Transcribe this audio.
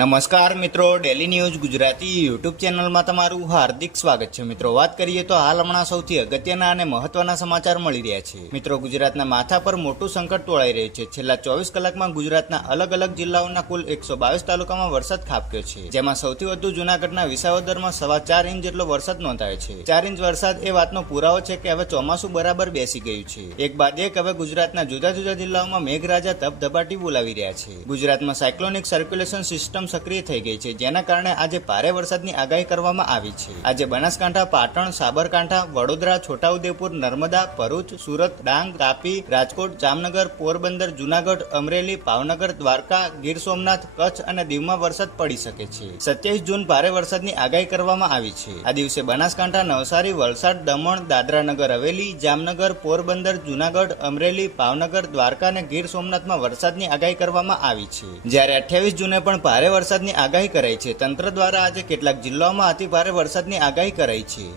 નમસ્કાર મિત્રો, daily news Gujarati YouTube ચેનલમાં તમારું હાર્દિક સ્વાગત છે। મિત્રો, વાત કરીએ તો હાલ હમણાં સૌથી અગત્યના અને મહત્વના સમાચાર મળી રહ્યા છે। મિત્રો, ગુજરાતના માથા પર મોટું સંકટ તોળાઈ રહ્યું છે। છેલ્લા 24 કલાકમાં ગુજરાતના અલગ અલગ જિલ્લાઓના કુલ 122 તાલુકામાં વરસાદ ખાબક્યો છે, જેમાં સૌથી વધુ જૂનાગઢના વિસાવદરમાં 4.25 ઇંચ જેટલો વરસાદ નોંધાયો છે। 4 ઇંચ વરસાદ એ વાતનો પુરાવો છે કે હવે ચોમાસું બરાબર બેસી ગયું છે। એક બાદ એક હવે ગુજરાતના જુદા જુદા જિલ્લાઓમાં મેઘરાજા ધબધબાટી બોલાવી રહ્યા છે। ગુજરાતમાં સાયક્લોનિક સર્ક્યુલેશન સિસ્ટમ સક્રિય થઈ ગઈ છે, જેના કારણે આજે ભારે વરસાદની આગાહી કરવામાં આવી છે। આજે બનાસકાંઠા, પાટણ, સાબરકાંઠા, વડોદરા, છોટાઉદેપુર, નર્મદા, ભરૂચ, સુરત, ડાંગ, તાપી, રાજકોટ, જામનગર, પોરબંદર, જૂનાગઢ, અમરેલી, ભાવનગર, દ્વારકા, ગીર સોમનાથ, કચ્છ અને દીવમાં વરસાદ પડી શકે છે। 27 જૂન ભારે વરસાદની આગાહી કરવામાં આવી છે। આ દિવસે બનાસકાંઠા, નવસારી, વલસાડ, દમણ, દાદરા નગર હવેલી, જામનગર, પોરબંદર, જૂનાગઢ, અમરેલી, ભાવનગર, દ્વારકા અને ગીર સોમનાથમાં વરસાદની આગાહી કરવામાં આવી છે। જ્યારે 28 જૂને પણ ભારે વરસાદની આગાહી કરાઈ છે। તંત્ર દ્વારા આજે કેટલાક જિલ્લાઓમાં અતિ ભારે વરસાદની આગાહી કરાઈ છે।